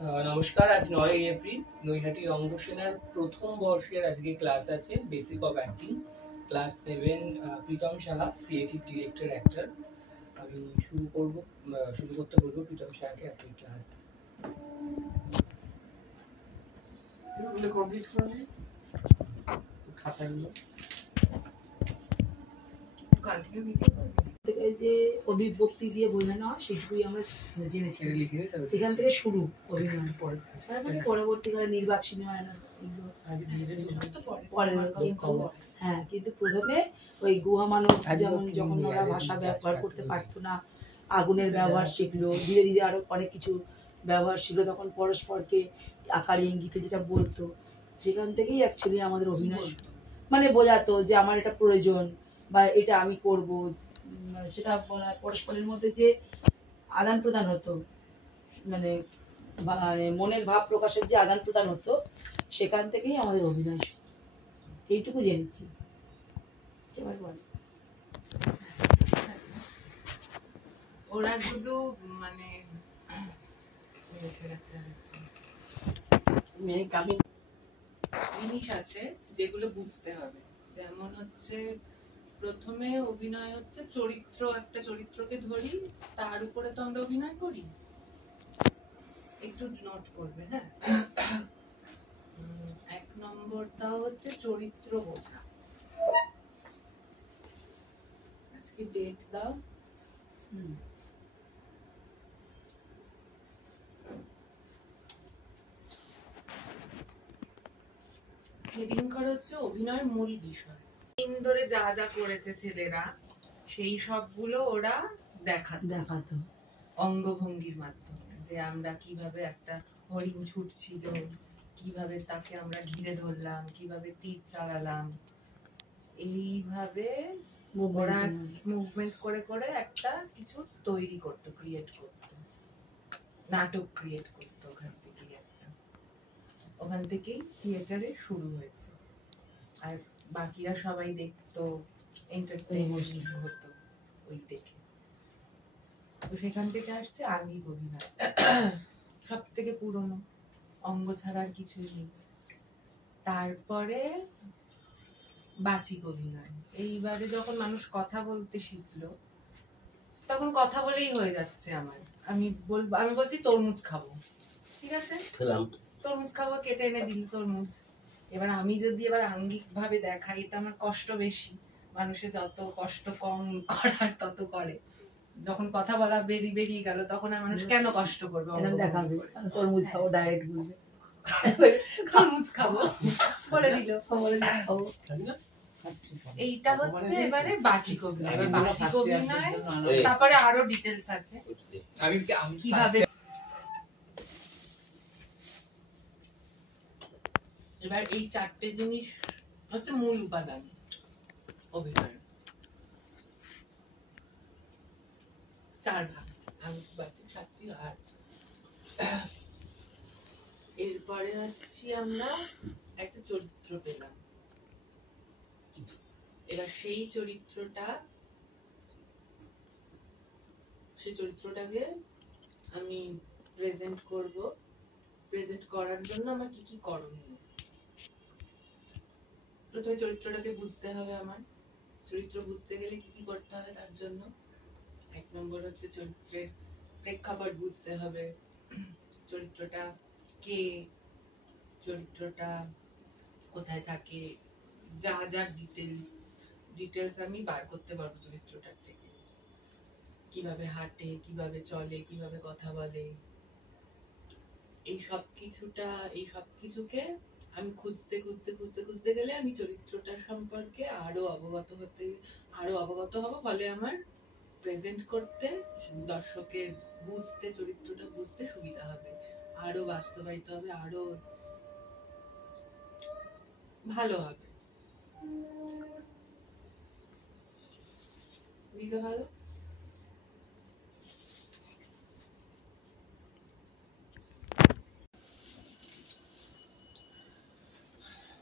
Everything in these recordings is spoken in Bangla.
নমস্কার, আজ 9 এপ্রিল নৈহাটি অঙ্গসেনার প্রথম বর্ষের আজকে ক্লাস আছে বেসিক অফ অ্যাক্টিং। ক্লাস নেবেন Pritam Saha, creative director actor. আমি শুরু করতে বলবো প্রীতম সাহাকে আজকে ক্লাস। কমপ্লিট করে খাতাগুলো কন্টিনিউ ভিডিও যে অভিব্যক্তি দিয়ে বোঝানো হয় সেটুকুই আমরা জেনেছি। এখান থেকে শুরু অভিনয়ের পর, তারপরে পরবর্তীকালে নির্বাক সিনেমা হ্যাঁ, কিন্তু প্রথমে ওই গুহা মানব যেমন যখন ওরা ভাষা ব্যবহার করতে পারতো না, আগুনের ব্যবহার শিখলো, ধীরে ধীরে আরো অনেক কিছু ব্যবহার শিখলো, তখন পরস্পরকে আকারে ইঙ্গিতে যেটা বলতো, সেখান থেকেই অ্যাকচুয়ালি আমাদের অভিনয় মানে বোঝাতো যে আমার এটা প্রয়োজন বা এটা আমি করব, সেটা পরস্পরের মধ্যে যে আদান প্রদান হতো, মানে মনের ভাব প্রকাশের যে আদান প্রদান হতো, সেখান থেকেই আমাদের অভিনয়। এইটুকু জেনেছি। এবার বল, ওরা শুধু মানে জিনিস আছে যেগুলো বুঝতে হবে। যেমন হচ্ছে প্রথমে অভিনয় হচ্ছে চরিত্র, একটা চরিত্রকে ধরি, তার উপরে তো আমরা অভিনয় করি। একটু নোট করবে, হ্যাঁ। 1 নম্বরটা হচ্ছে চরিত্র বোঝা। আজকে ডেট দাও। হেডিং করা হচ্ছে অভিনয়ের মূল বিষয়। দিন ধরে যা যা করেছে ছেলেরা, সেই সবগুলো ওরা দেখাতো অঙ্গভঙ্গির মাধ্যমে, যে আমরা কিভাবে একটা হরিণ ছুটছিল, কিভাবে তাকে আমরা ঘিরে ধরলাম, কিভাবে তীর চালালাম, এইভাবে ওরা মুভমেন্ট করে করে একটা কিছু তৈরি করতো, ক্রিয়েট করতো, নাটক ক্রিয়েট করতো। ওখান থেকেই থিয়েটারে শুরু হয়েছে, আর বাকিরা সবাই দেখতো, এন্টারটেইনমেন্ট হতো ওই দেখে। তো সেখান থেকে আসছে আঙ্গিক অভিনয়, সব থেকে পুরনো, অঙ্গ ছাড়া আর কিছুই নেই। তারপরে বাচিক অভিনয়। এইবারে যখন মানুষ কথা বলতে শিখলো, তখন কথা বলেই হয়ে যাচ্ছে আমার। আমি বলছি তরমুজ খাবো, ঠিক আছে, তরমুজ খাবো, কেটে এনে দিল তরমুজ। এবার আমি যদি এবার আঙ্গিক ভাবে দেখাই, এটা আমার কষ্ট বেশি। মানুষের যত কষ্ট কম করার তত করে। যখন কথা বলা বেরিয়ে গেল, তখন আর মানুষ কেন কষ্ট করবে? তরমুজ খাবো, ডাইরেক্ট বলবে তরমুজ খাবো বলে দিল। এইটা হচ্ছে এবারে বাচিক অভিনয়। বাচিক অভিনয় তারপরে আরো ডিটেলস আছে কিভাবে। এবার এই 4টে জিনিস হচ্ছে মূল উপাদান অভিনয়। 4 ভাগ, আঙ্গিক, বাচিক, সাত্ত্বিক আর। এরপরে আসছি আমরা একটা চরিত্র পেলাম। এবার সেই চরিত্রটাকে আমি প্রেজেন্ট করব। প্রেজেন্ট করার জন্য আমার কি কি করণীয়? প্রথমে চরিত্রটাকে বুঝতে হবে। আমার চরিত্র বুঝতে গেলে কি কি করতে হবে? তার জন্য 1 নম্বর হচ্ছে চরিত্রের প্রেক্ষাপট বুঝতে হবে। চরিত্রটা কে, চরিত্রটা কোথায় থাকে, যা যা ডিটেলস আমি বার করতে পারবো চরিত্রটার থেকে। কিভাবে হাঁটে, কিভাবে চলে, কিভাবে কথা বলে, এই সব কিছুকে আমি খুঁজতে গেলে আমি চরিত্রটার সম্পর্কে আরো অবগত হব। ফলে আমার প্রেজেন্ট করতে, দর্শকের চরিত্রটা বুঝতে সুবিধা হবে, আরো বাস্তবায়িত হবে, আরো ভালো হবে। ভালো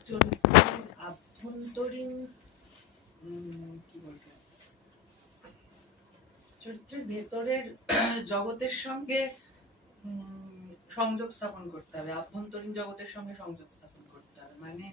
চরিত্রের আভ্যন্তরীণ কি বলবো, চরিত্রের ভেতরের জগতের সঙ্গে সংযোগ স্থাপন করতে হবে, আভ্যন্তরীণ জগতের সঙ্গে সংযোগ স্থাপন করতে হবে। মানে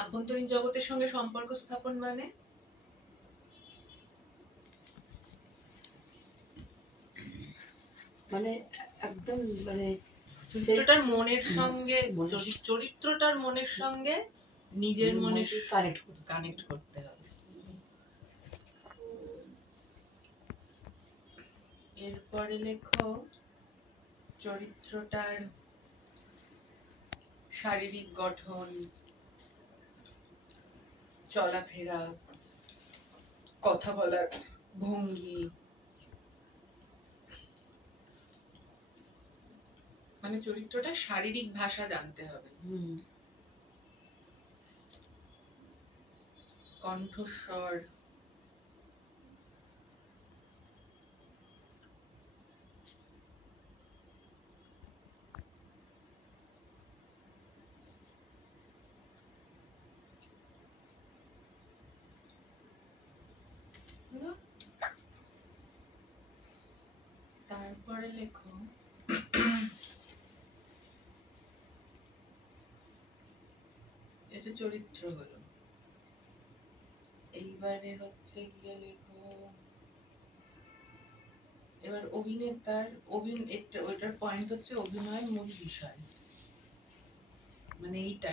আভ্যন্তরীণ জগতের সঙ্গে সম্পর্ক স্থাপন মানে মানে একদম মানে চরিত্রটার মনের সঙ্গে, চরিত্রটার মনের সঙ্গে নিজের মনের কানেক্ট করতে হবে। এরপরে লেখো চরিত্রটার শারীরিক গঠন, চলাফেরা, কথা বলার ভঙ্গি, মানে চরিত্রটা শারীরিক ভাষা জানতে হবে। কণ্ঠস্বর, তারপরে লেখো এটা চরিত্র হলো। এইবারে হচ্ছে গিয়ে লেখো এবার অভিনেতার ওইটার পয়েন্ট হচ্ছে অভিনয়ের মূল বিষয়। মানে এইটা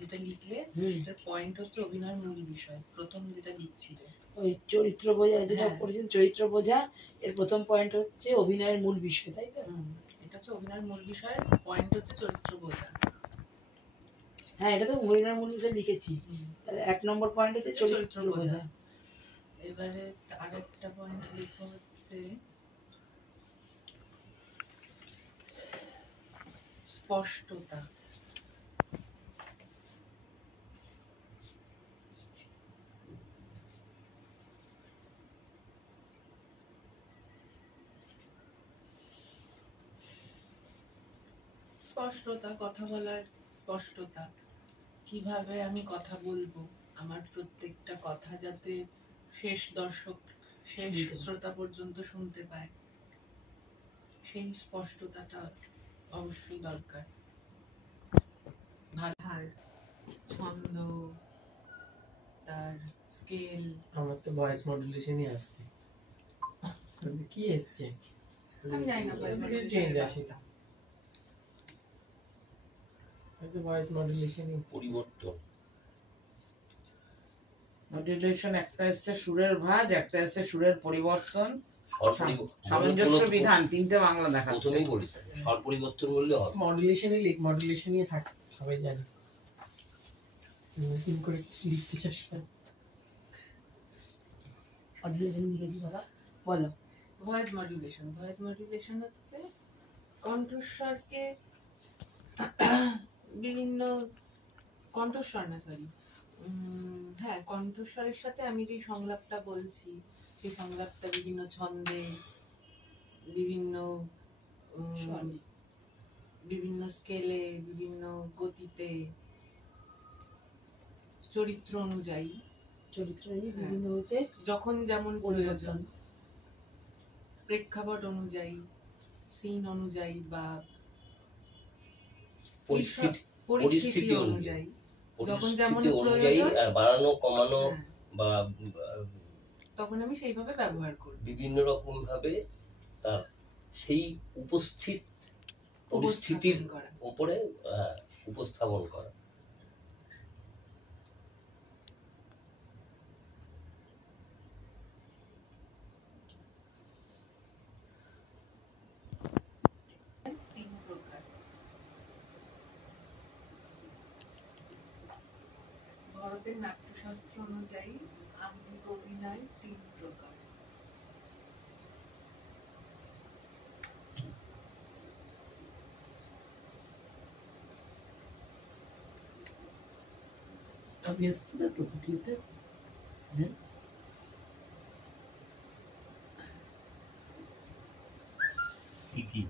যেটা লিখলে এটার পয়েন্ট হচ্ছে অভিনয়ের মূল বিষয়। প্রথম যেটা লিখছিলে ওই চরিত্র বোঝা, যেটা করেছেন চরিত্র বোঝা, এর প্রথম পয়েন্ট হচ্ছে অভিনয়ের মূল বিষয়, তাই তো? এটা হচ্ছে অভিনয়ের মূল বিষয়, পয়েন্ট হচ্ছে চরিত্র বোঝা। হ্যাঁ, এটা তো অভিনয়ের মূল বিষয় লিখেছি। তাহলে 1 নম্বর পয়েন্ট হচ্ছে চরিত্র বোঝা। এবারে আরেকটা পয়েন্ট লেখা হচ্ছে স্পষ্টতা। স্পষ্টতা, কথা বলার স্পষ্টতা, কিভাবে আমি কথা বলবো, আমার প্রত্যেকটা কথা যাতে শেষ শ্রোতা পর্যন্ত শুনতে পায়, সেই স্পষ্টতাটা অবশ্যই দরকার। ভাষার ছন্দ, তার স্কেল। আমার তো ভয়েস মডুলেশনই আসছে। কি এসছে? আমি জানি না ভয়েস চেঞ্জ আসে। এটা ভয়েস মডুলেশনই পরিবর্তন। মডুলেশন একটা এসছে সুরের ভাঁজ, একটা এসছে সুরের পরিবর্তন, সামঞ্জস্য সামঞ্জস্য বিধান, তিনটে বাংলা দেখাচ্ছে। প্রথমেই বলি স্বর পরিবর্তন বললে হবে। মডুলেশনই থাকে, সবাই জানে। নতুন করে কিছু লিখতে চাস না? মডুলেশন লিখেছি বাবা, বলো। ভয়েস মডুলেশন হচ্ছে কণ্ঠস্বরকে বিভিন্ন কণ্ঠস্বরের সাথে আমি যে সংলাপটা বলছি, সেই সংলাপটা বিভিন্ন ছন্দে, বিভিন্ন স্কেলে, বিভিন্ন গতিতে, চরিত্র অনুযায়ী বিভিন্ন হতে যখন যেমন পরিবর্তন, প্রেক্ষাপট অনুযায়ী, সিন অনুযায়ী বা পরিস্থিতি অনুযায়ী, যখন যেমন অনুযায়ী আর বাড়ানো কমানো বা তখন আমি সেইভাবে ব্যবহার করি। বিভিন্ন রকম ভাবে তার সেই উপস্থিত পরিস্থিতির উপরে উপস্থাপন করা। ভারতের নাট্যশাস্ত্র অনুযায়ী আঙ্গিক অভিনয় 3 প্রকার। আমি আসছি না প্রকৃতিতে। কি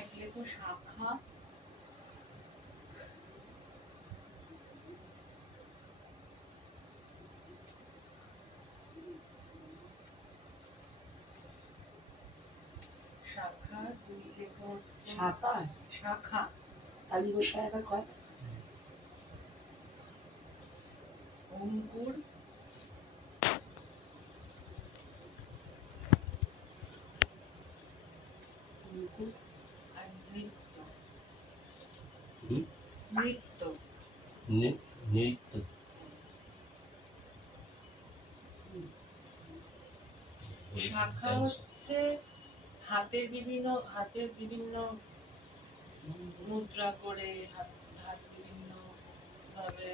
এক লেখো শাখা, এটা হচ্ছে শাখা শাখা, তালি বসায় আবার কয় অঙ্কুর, অঙ্কুর আর নৃত্য। হুম? নৃত্য নৃত্য। শাখা হচ্ছে হাতের বিভিন্ন মুদ্রা করে হাত বিভিন্ন ভাবে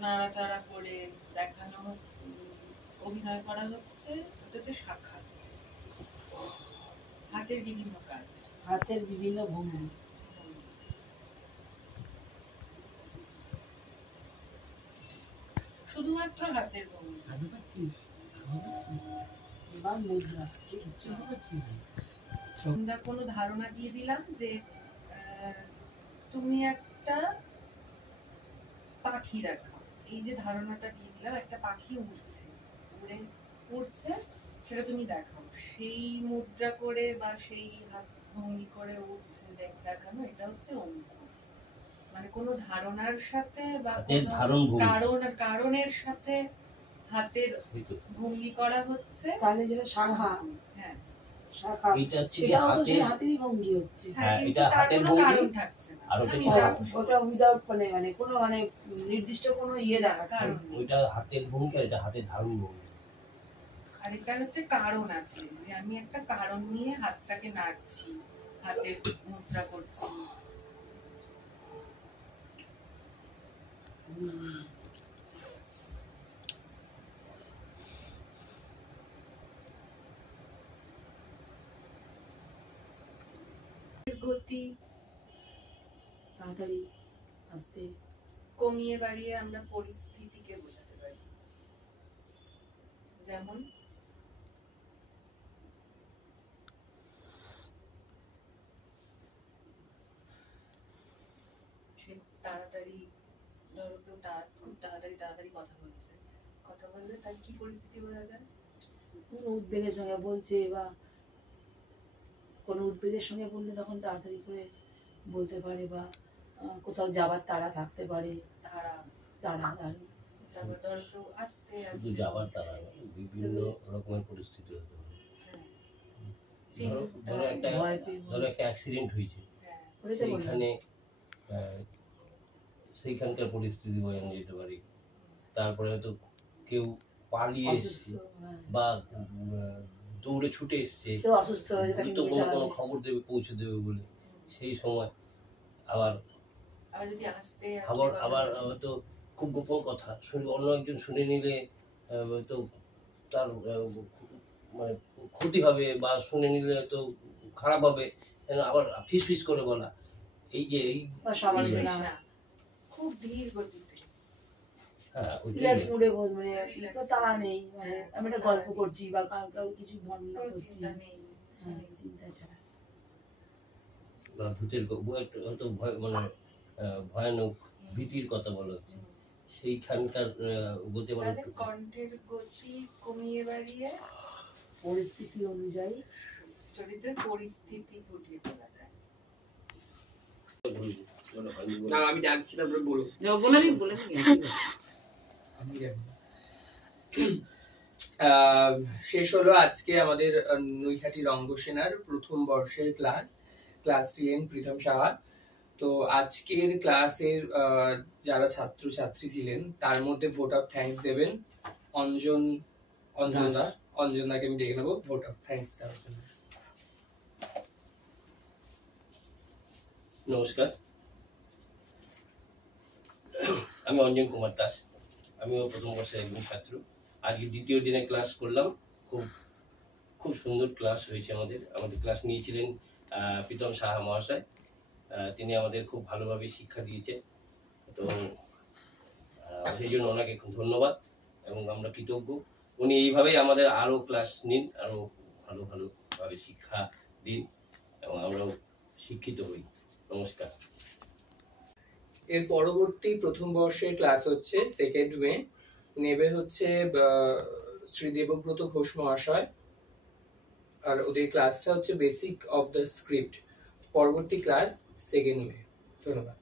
নাড়াচাড়া করে দেখানো অভিনয় করা হচ্ছে, ওটা হচ্ছে শাখা। হাতের বিভিন্ন কাজ, হাতের বিভিন্ন ভঙ্গি শুধুমাত্র হাতের ভঙ্গি। বা মুদ্রা ঠিক আছে আমরা কোনো ধারণা দিয়ে দিলাম যে তুমি একটা পাখি দেখাও, এই যে ধারণাটা দিয়ে দিলাম, একটা পাখি উড়ছে সেটা তুমি দেখাও, সেই মুদ্রা করে বা সেই হাত ভঙ্গি করে উঠছে দেখানো, এটা হচ্ছে অঙ্কুর। মানে কোনো ধারণার সাথে বা কারণের সাথে হাতের ভঙ্গি করা হচ্ছে। তাহলে যেটা শাখা, হ্যাঁ শাখা এটা হচ্ছে সেটাও তো সেই হাতেরই ভঙ্গি হচ্ছে। হ্যাঁ, কিন্তু এটা তার হাতের কোনো ভঙ্গি, কারণ থাকছে না। আর ওটা আমি ছাড়া। যা খুশি ওটা উইদাউট মানে কোনো নির্দিষ্ট কোনো ইয়ে দেখাচ্ছে কারণ না। নেই। ওইটা হাতের ভঙ্গি আর এটা হাতের ধারণ ভঙ্গি। আর এটার হচ্ছে কারণ আছে, যে আমি একটা কারণ নিয়ে হাতটাকে নাড়ছি, হাতের মুদ্রা করছি। গতি তাড়াতাড়ি আস্তে কমিয়ে বাড়িয়ে আমরা পরিস্থিতিকে বোঝাতে পারি। যেমন সে তাড়াতাড়ি, ধরো কেউ খুব তাড়াতাড়ি কথা বললে তার কি পরিস্থিতি বোঝা যায়? কোনো উদ্বেগের সঙ্গে বলছে বা কোনো উদ্বেগের সঙ্গে বললে তখন তাড়াতাড়ি করে বলতে পারে, বা কোথাও যাবার তাড়া থাকতে পারে, তারা তাড়া তারপর ধরো কেউ আস্তে শুধু আস্তে যাবার তারা নয়, বিভিন্ন রকমের পরিস্থিতি হতে পারে। হ্যাঁ, ধরো একটা অ্যাক্সিডেন্ট হয়েছে, হ্যাঁ, সেইখানে সেইখানকার পরিস্থিতি বোঝানো যেতে পারে। তারপরে হয়তো কেউ পালিয়ে এসছে বা দৌড়ে ছুটে এসছে, কেউ অসুস্থ হয়ে দ্রুত কোনো খবর দেবে, পৌঁছে দেবে বলে, সেই সময় আবার যদি আস্তে আবার হয়তো খুব গোপন কথা শুনে অন্য একজন শুনে নিলে তো তার মানে ক্ষতি হবে, বা শুনে নিলে তো খারাপ হবে, আবার ফিস ফিস করে বলা, এই যে এই খুব ধীর গতিতে, হ্যাঁ রিল্যাক্স মুডে মানে তাড়া নেই, মানে আমি একটা গল্প করছি বা কাউ কিছু বর্ণনা করছি, চিন্তা নেই, চিন্তা ছাড়া। বা ভূতের হয়তো মানে ভয়ানক ভীতির কথা বলা হচ্ছে, সেইখানকার গতি বলা কণ্ঠের গতি কমিয়ে বাড়িয়ে পরিস্থিতি অনুযায়ী চরিত্রের পরিস্থিতি ফুটিয়ে তোলা যায়। না আমি ডাকছি, তারপরে বলো। বলে আমি জানি। শেষ হলো আজকে আমাদের নৈহাটি রঙ্গসেনার প্রথম বর্ষের ক্লাস 10 প্রীতম সাহা। তো আজকের ক্লাসের যারা ছাত্র ছাত্রী ছিলেন তার মধ্যে ভোট অফ থ্যাঙ্কস দেবেন অঞ্জনদাকে আমি ডেকে নেবো ভোট অফ থ্যাঙ্কস দেওয়ার জন্য। নমস্কার, আমি অঞ্জন কুমার দাস, আমিও প্রথম বর্ষের একজন ছাত্র। আজকে দ্বিতীয় দিনে ক্লাস করলাম, খুব সুন্দর ক্লাস হয়েছে। আমাদের ক্লাস নিয়েছিলেন প্রীতম সাহা মহাশয়, তিনি আমাদের খুব ভালোভাবে শিক্ষা দিয়েছেন। তো সেই জন্য ওনাকে খুব ধন্যবাদ এবং আমরা কৃতজ্ঞ। উনি এইভাবেই আমাদের আরো ক্লাস নিন, আরো ভালোভাবে শিক্ষা দিন এবং আমরাও শিক্ষিত হই। নমস্কার। এর পরবর্তী প্রথম বর্ষের ক্লাস হচ্ছে 2 মে, নেবে হচ্ছে শ্রী দেবব্রত ঘোষ মহাশয়, আর ওদের ক্লাসটা হচ্ছে বেসিক অফ দ্য স্ক্রিপ্ট। পরবর্তী ক্লাস 2 মে। ধন্যবাদ।